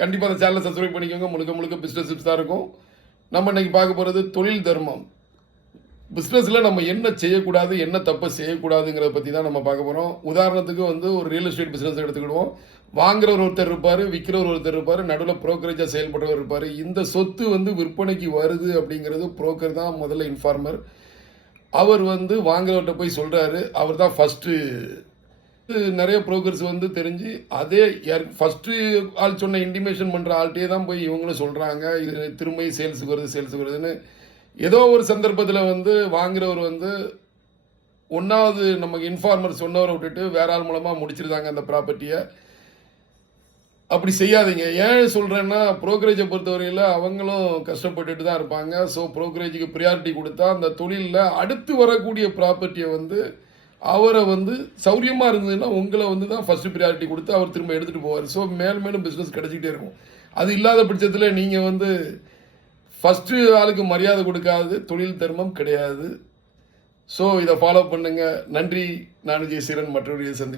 கண்டிப்பாக அந்த சேனலை சப்ஸ்கிரைப் பண்ணிக்கோங்க. முழுக்க முழுக்க பிஸ்னஸ் டிப்ஸ் தான் இருக்கும். நம்ம இன்னைக்கு பார்க்க போகிறது தொழில் தர்மம். பிஸ்னஸில் நம்ம என்ன செய்யக்கூடாது, என்ன தப்பு செய்யக்கூடாதுங்கிறத பற்றி தான் நம்ம பார்க்க போகிறோம். உதாரணத்துக்கு ஒரு ரியல் எஸ்டேட் பிஸ்னஸ் எடுத்துக்கிடுவோம். வாங்குறவர் ஒருத்தர் இருப்பார், விற்கிறவர் ஒருத்தர் இருப்பார், நடுவில் புரோக்கரேஜாக செயல்படுறவர் இருப்பார். இந்த சொத்து விற்பனைக்கு வருது அப்படிங்கிறது புரோக்கர் தான் முதல்ல இன்ஃபார்மர். அவர் வாங்குறவர்கிட்ட போய் சொல்கிறாரு. அவர் தான் ஃபஸ்ட்டு. நிறைய புரோக்கர்ஸ் தெரிஞ்சு அதே ஃபர்ஸ்ட் ஆள் சொன்ன இன்டிமேஷன் பண்ற ஆள்கிட்டே தான் போய் இவங்களும் சொல்றாங்க. இது திரும்ப சேல்ஸுக்கு வருதுன்னு. ஏதோ ஒரு சந்தர்ப்பத்தில் வாங்குறவர் ஒன்னாவது நமக்கு இன்ஃபார்மர் சொன்னவரை விட்டுட்டு வேற ஆள் மூலமா முடிச்சிருந்தாங்க அந்த ப்ராப்பர்ட்டியை. அப்படி செய்யாதீங்க. ஏன் சொல்றேன்னா, புரோக்கரேஜை பொறுத்தவரையில் அவங்களும் கஷ்டப்பட்டுட்டு தான் இருப்பாங்க. ஸோ புரோக்கரேஜுக்கு ப்ரியாரிட்டி கொடுத்தா அந்த தொழிலில் அடுத்து வரக்கூடிய ப்ராப்பர்ட்டியை அவரை சௌரியமா இருந்ததுன்னா உங்களை தான் ஃபர்ஸ்ட் ப்ரியாரிட்டி கொடுத்து அவர் திரும்ப எடுத்துட்டு போவார். ஸோ மேலும் பிஸ்னஸ் கிடைச்சிக்கிட்டே இருக்கும். அது இல்லாத பட்சத்தில் நீங்க ஃபர்ஸ்ட் ஆளுக்கு மரியாதை கொடுக்காது தொழில் தர்மம் கிடையாது. ஸோ இதை ஃபாலோ பண்ணுங்க. நன்றி. நான் ஜெயசீலன். மற்றொரு சந்தி.